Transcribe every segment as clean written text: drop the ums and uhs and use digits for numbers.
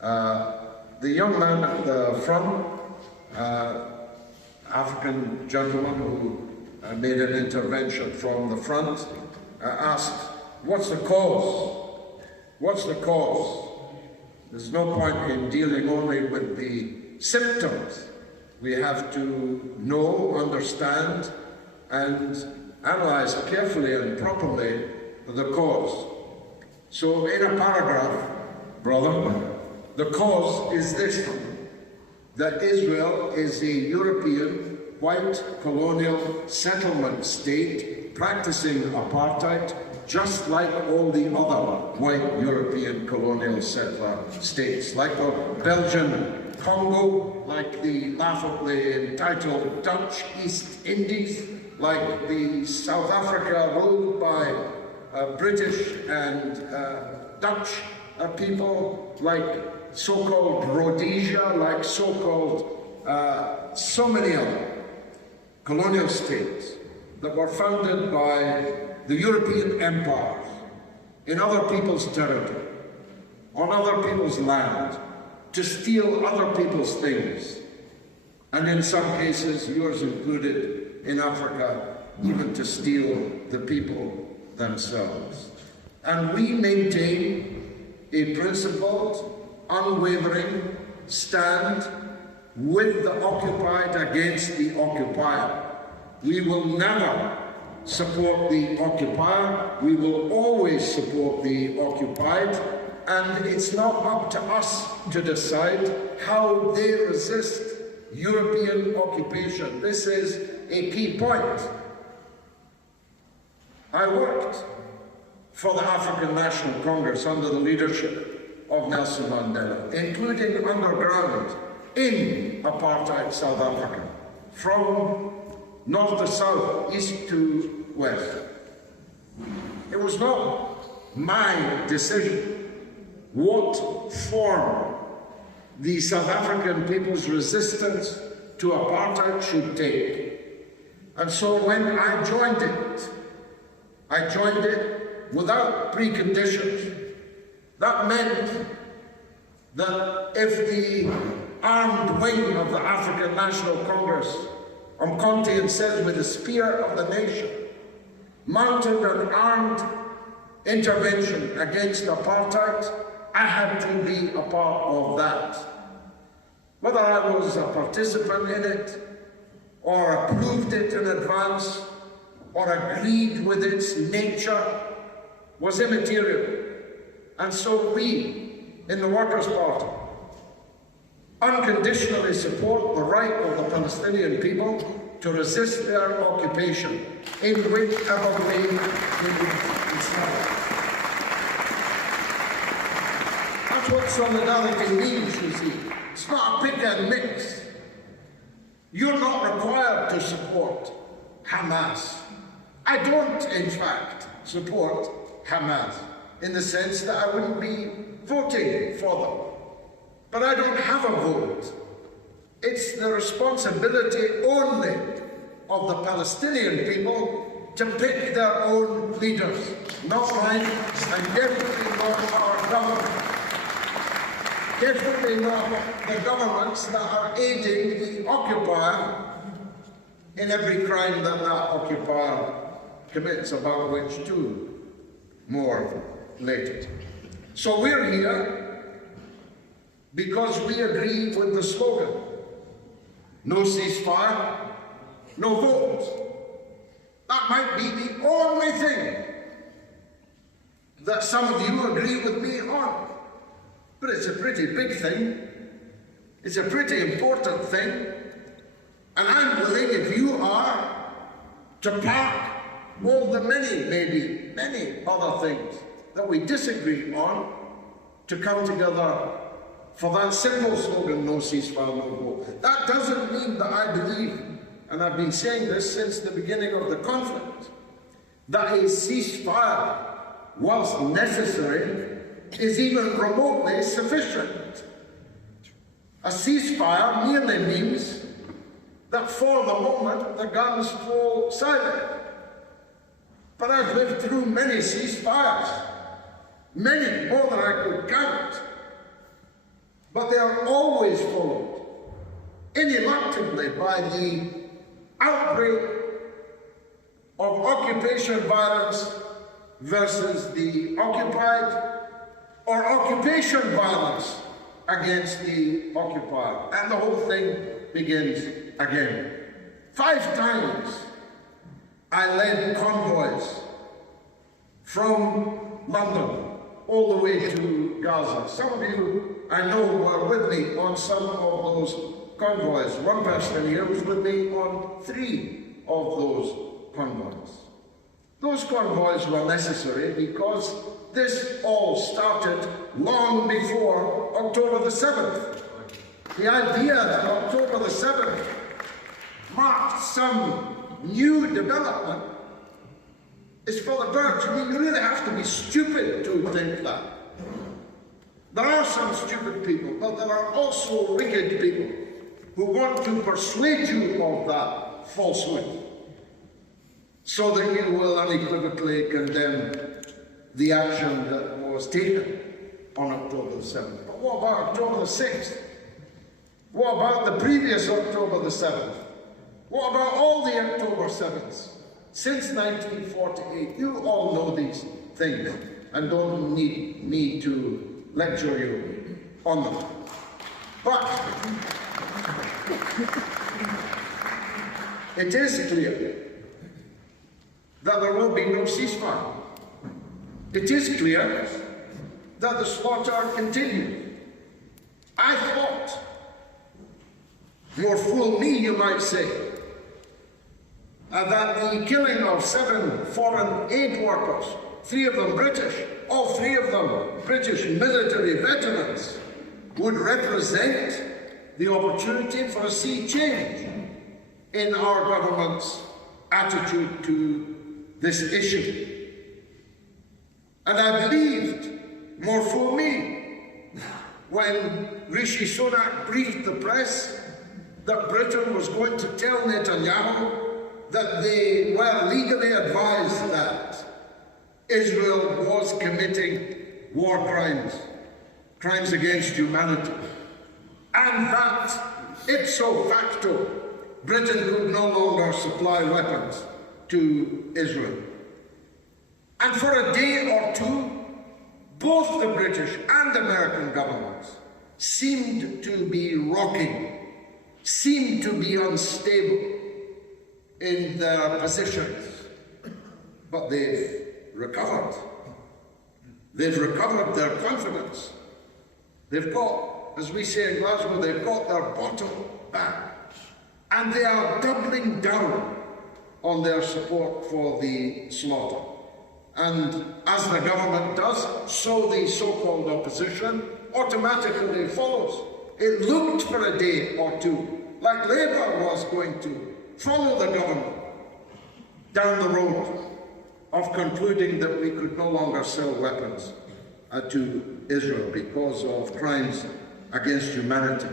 The young man at the front, African gentleman who made an intervention from the front, asked, "What's the cause? What's the cause?" There's no point in dealing only with the symptoms. We have to know, understand, and analyze carefully and properly the cause. So in a paragraph, brother, the cause is this: that Israel is a European white colonial settlement state practicing apartheid, just like all the other white European colonial settler states, like the Belgian Congo, like the laughably entitled Dutch East Indies, like the South Africa ruled by British and Dutch people, like so-called Rhodesia, like so-called so many other colonial states that were founded by the European empires in other people's territory, on other people's land, to steal other people's things, and in some cases, yours included, in Africa, even to steal the people themselves. And we maintain a principled, unwavering stand with the occupied against the occupier. We will never support the occupier. We will always support the occupied, and it's not up to us to decide how they resist European occupation. This is a key point. I worked for the African National Congress under the leadership of Nelson Mandela, including underground in apartheid South Africa, from north to south, east to west. It was not my decision what form the South African people's resistance to apartheid should take. And so when I joined it without preconditions. That meant that if the armed wing of the African National Congress, Umkhonto says, with the spear of the nation, mounted an armed intervention against apartheid, I had to be a part of that. Whether I was a participant in it, or approved it in advance, or agreed with its nature, was immaterial. And so we, in the Workers' Party, unconditionally support the right of the Palestinian people to resist their occupation in whichever way they decide. That's what solidarity means, you see. It's not a pick and mix. You're not required to support Hamas. I don't, in fact, support Hamas in the sense that I wouldn't be voting for them. But I don't have a vote. It's the responsibility only of the Palestinian people to pick their own leaders, not mine, and definitely not our government. Definitely not the governments that are aiding the occupier in every crime that that occupier commits, about which too more later. So we're here because we agree with the slogan, no ceasefire, no vote. That might be the only thing that some of you agree with me on. But it's a pretty big thing. It's a pretty important thing. And I'm willing, if you are, to park all the maybe many other things that we disagree on, to come together for that simple slogan, no ceasefire, no vote. That doesn't mean that I believe, and I've been saying this since the beginning of the conflict, that a ceasefire, whilst necessary, is even remotely sufficient. A ceasefire merely means that for the moment the guns fall silent. But I've lived through many ceasefires, many more than I could count. but they are always followed ineluctably by the outbreak of occupation violence versus the occupied, or occupation violence against the occupier. And the whole thing begins again. 5 times I led convoys from London all the way to Gaza. Some of you, I know, were with me on some of those convoys. One person here was with me on 3 of those convoys. Those convoys were necessary because this all started long before October the 7th. The idea that October the 7th marked some new development is full of birds. I mean, you really have to be stupid to think that. There are some stupid people, but there are also wicked people who want to persuade you of that falsehood, so that you will unequivocally condemn the action that was taken on October the 7th. But what about October the 6th? What about the previous October the 7th? What about all the October 7ths since 1948? You all know these things and don't need me to lecture you on them. But it is clear that there will be no ceasefire. It is clear that the slaughter continues. I thought, more fool me you might say, that the killing of 7 foreign aid workers, 3 of them British, all 3 of them British military veterans, would represent the opportunity for a sea change in our government's attitude to this issue. And I believed, more fool me, when Rishi Sunak briefed the press that Britain was going to tell Netanyahu that they were legally advised that Israel was committing war crimes, crimes against humanity, and that ipso facto Britain could no longer supply weapons to Israel. And for a day or two, both the British and American governments seemed to be rocking, seemed to be unstable in their positions. But they've recovered. They've recovered their confidence. They've got, as we say in Glasgow, they've got their bottle back. And they are doubling down on their support for the slaughter. And as the government does, so the so-called opposition automatically follows. It looked for a day or two like Labour was going to follow the government down the road of concluding that we could no longer sell weapons to Israel because of crimes against humanity,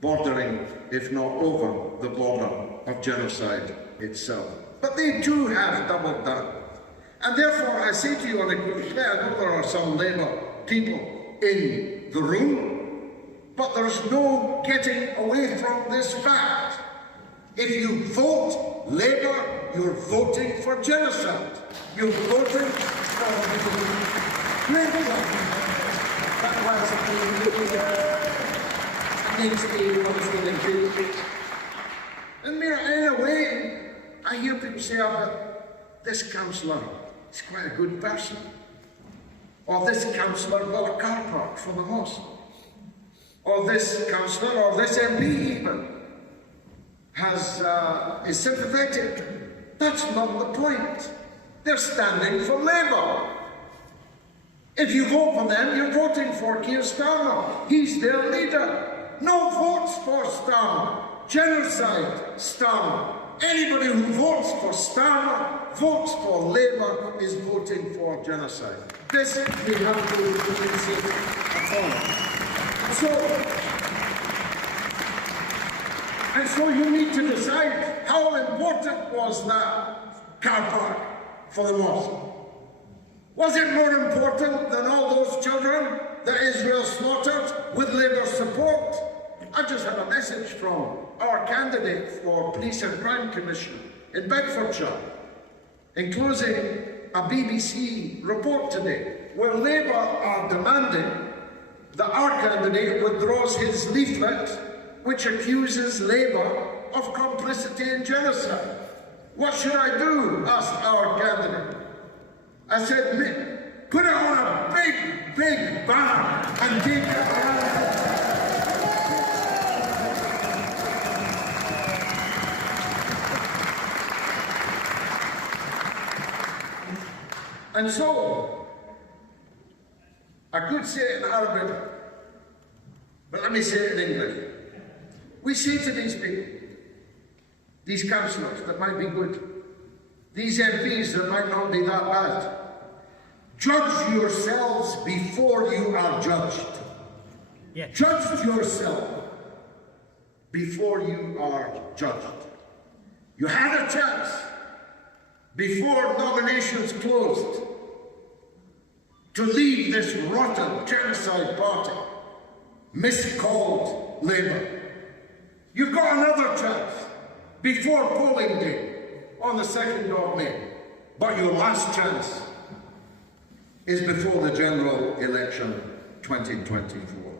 bordering, if not over, the border of genocide itself. But they too have doubled down. And therefore I say to you unequivocally, I know there are some Labour people in the room, but there's no getting away from this fact. If you vote Labour, you're voting for genocide. You're voting for against the Palestinian people. And in a way, I hear people say, this councillor is quite a good person. Or this councillor got a car park for the mosque. Or this councillor, or this MP even, is sympathetic. That's not the point. They're standing for Labour. If you vote for them, you're voting for Keir Starmer. He's their leader. No votes for Starmer. Genocide Starmer. Anybody who votes for Starmer, votes for Labour, is voting for genocide. This we have to concede upon. And so you need to decide how important was that car park for the mosque. Was it more important than all those children that Israel slaughtered with Labour support. I just had a message from our candidate for Police and Crime Commissioner in Bedfordshire, enclosing a BBC report today, where Labour are demanding that our candidate withdraws his leaflet which accuses Labour of complicity in genocide. What should I do? Asked our candidate. I said, put it on a big, big banner and take it around. And so, I could say it in Arabic, but let me say it in English. We say to these people, these councillors that might be good, these MPs that might not be that bad, judge yourselves before you are judged. Yeah. Judge yourself before you are judged. You had a chance before nominations closed to leave this rotten genocide party, miscalled Labour. You've got another chance before polling day on the 2nd of May, but your last chance is before the general election 2024.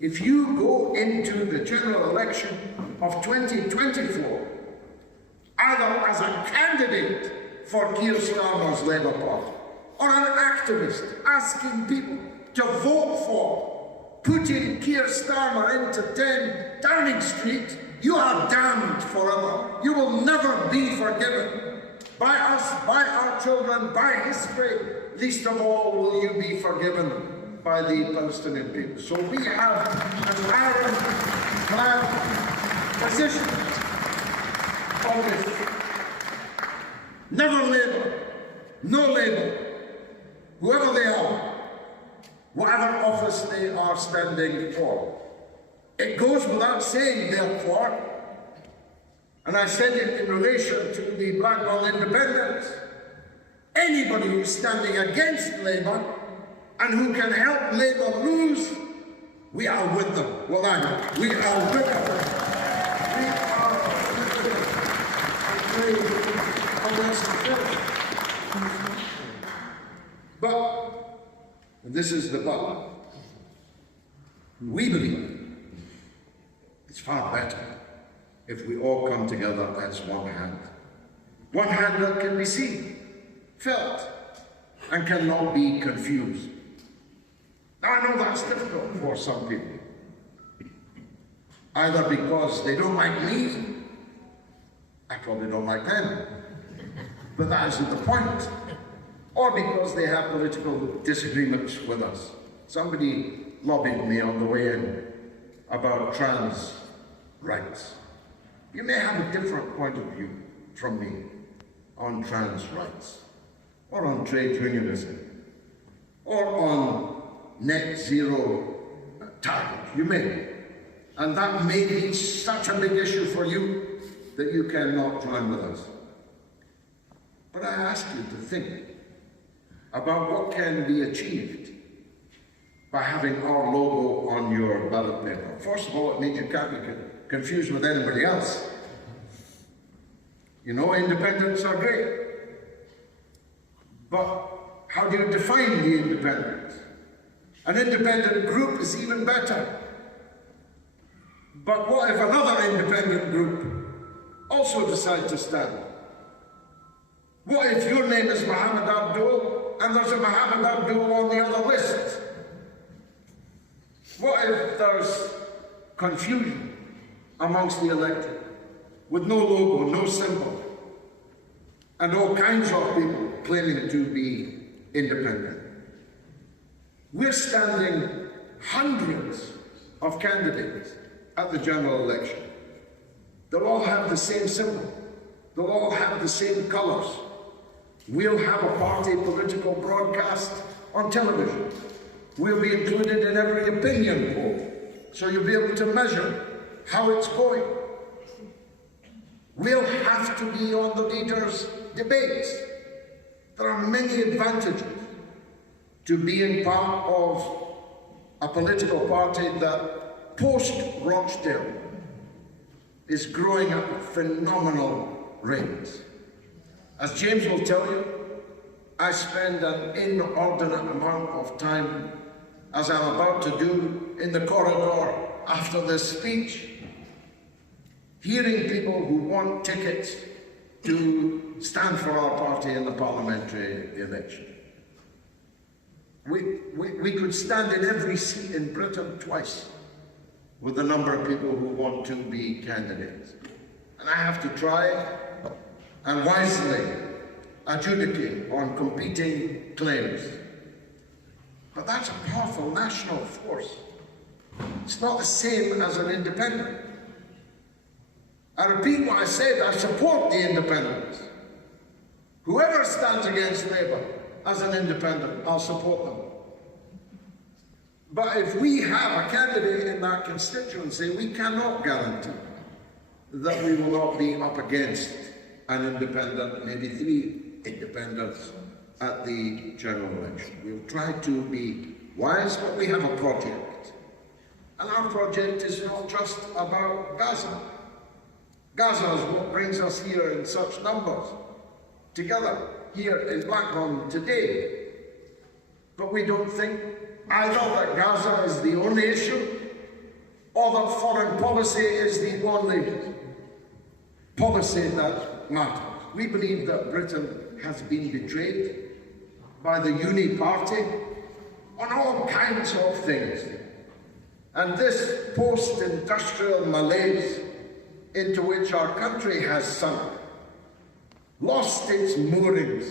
If you go into the general election of 2024 either as a candidate for Keir Starmer's Labour Party or an activist asking people to vote for putting Keir Starmer into 10 Downing Street, you are damned forever. You will never be forgiven by us, by our children, by history. Least of all will you be forgiven by the Palestinian people. So we have an ironclad position on this. Never Labour, no Labour, whoever they are, whatever office they are standing for. It goes without saying, therefore, and I said it in relation to the Blackburn independents, anybody who's standing against Labour and who can help Labour lose, we are with them. Well, we are with them. We are with them. But, and this is the but, we believe it's far better if we all come together as one hand. One hand that can be seen, felt, and cannot be confused. Now, I know that's difficult for some people. Either because they don't like me, I probably don't like them, but that isn't the point. Or because they have political disagreements with us. Somebody lobbied me on the way in about trans rights. You may have a different point of view from me on trans rights, or on trade unionism, or on net zero target. You may. And that may be such a big issue for you that you cannot join with us. But I ask you to think about what can be achieved by having our logo on your ballot paper. First of all, it means you can't be confused with anybody else. You know, independents are great. But how do you define the independent? An independent group is even better. But what if another independent group also decide to stand? What if your name is Mohammed Abdul and there's a Mohammed Abdul on the other list? What if there's confusion amongst the elected with no logo, no symbol, and all kinds of people claiming to be independent? We're standing hundreds of candidates at the general election. They'll all have the same symbol. They'll all have the same colours. We'll have a party political broadcast on television. We'll be included in every opinion poll, so you'll be able to measure how it's going. We'll have to be on the leaders' debates. There are many advantages to being part of a political party that post-Rochdale is growing at a phenomenal rate. As James will tell you, I spend an inordinate amount of time, as I'm about to do, in the corridor after this speech, hearing people who want tickets to stand for our party in the parliamentary election. We could stand in every seat in Britain twice with the number of people who want to be candidates. And I have to try and wisely adjudicate on competing claims. But that's a powerful national force. It's not the same as an independent. I repeat what I said, I support the independents. Whoever stands against Labour as an independent, I'll support them. But if we have a candidate in that constituency, we cannot guarantee that we will not be up against an independent, maybe 3 independents at the general election. We'll try to be wise, but we have a project. And our project is not just about Gaza. Gaza is what brings us here in such numbers, together here in Blackburn today. But we don't think either that Gaza is the only issue, or that foreign policy is the only policy that matters. We believe that Britain has been betrayed by the Uni Party on all kinds of things. And this post-industrial malaise into which our country has sunk, lost its moorings,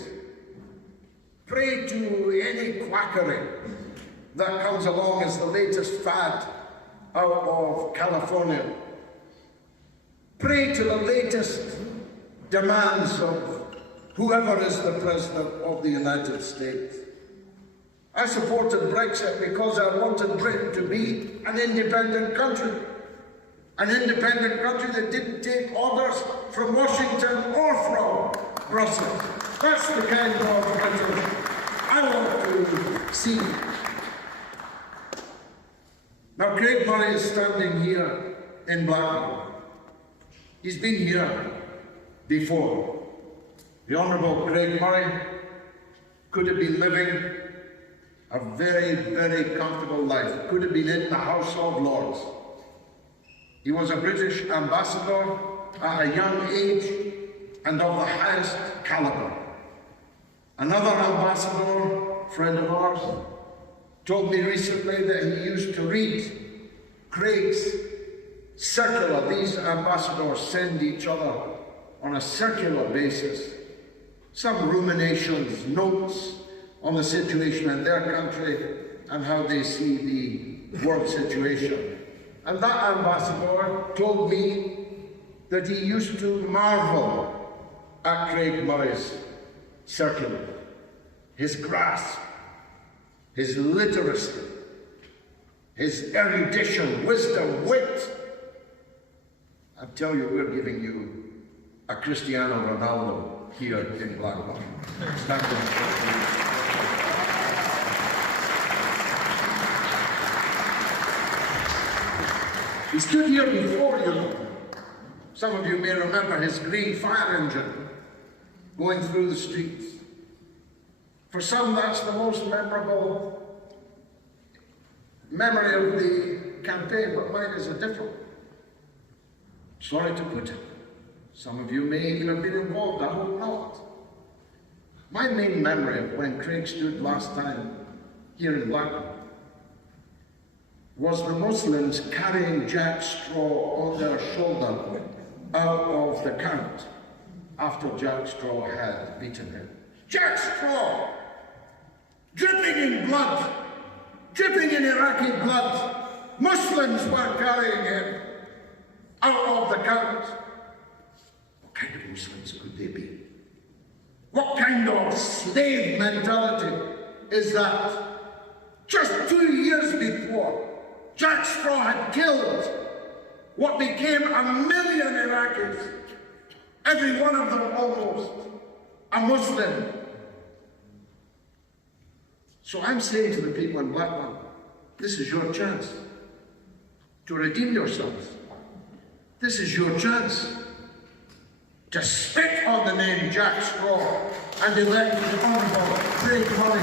prey to any quackery that comes along as the latest fad out of California, prey to the latest demands of whoever is the President of the United States. I supported Brexit because I wanted Britain to be an independent country. An independent country that didn't take orders from Washington or from Brussels. That's the kind of Britain I want to see. Now, Craig Murray is standing here in Blackburn. He's been here before. The Honourable Craig Murray could have been living a very, very comfortable life. Could have been in the House of Lords. He was a British ambassador at a young age and of the highest calibre. Another ambassador, friend of ours, told me recently that he used to read Craig's circular. These ambassadors send each other on a circular basis some ruminations, notes on the situation in their country and how they see the world situation. And that ambassador told me that he used to marvel at Craig Murray's circular, his grasp, his literacy, his erudition, wisdom, wit. I tell you, we're giving you a Cristiano Ronaldo here in Blackburn. He stood here before you. Some of you may remember his green fire engine going through the streets. For some, that's the most memorable memory of the campaign, but mine is a different. Sorry to put it. Some of you may even have been involved, I hope not. My main memory of when Craig stood last time here in Blackburn was the Muslims carrying Jack Straw on their shoulder out of the count after Jack Straw had beaten him. Jack Straw! Dripping in blood! Dripping in Iraqi blood! Muslims were carrying him out of the count. What kind of Muslims could they be? What kind of slave mentality is that? Just 2 years before, Jack Straw had killed what became 1 million Iraqis, every one of them almost a Muslim. So I'm saying to the people in Blackburn, This is your chance to redeem yourselves. This is your chance to spit on the name Jack Straw and elect the Honourable Craig Murray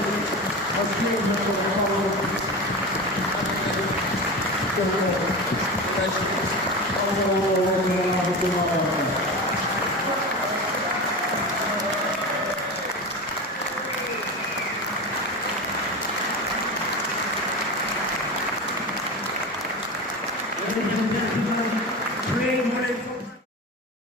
as Game Member of Parliament.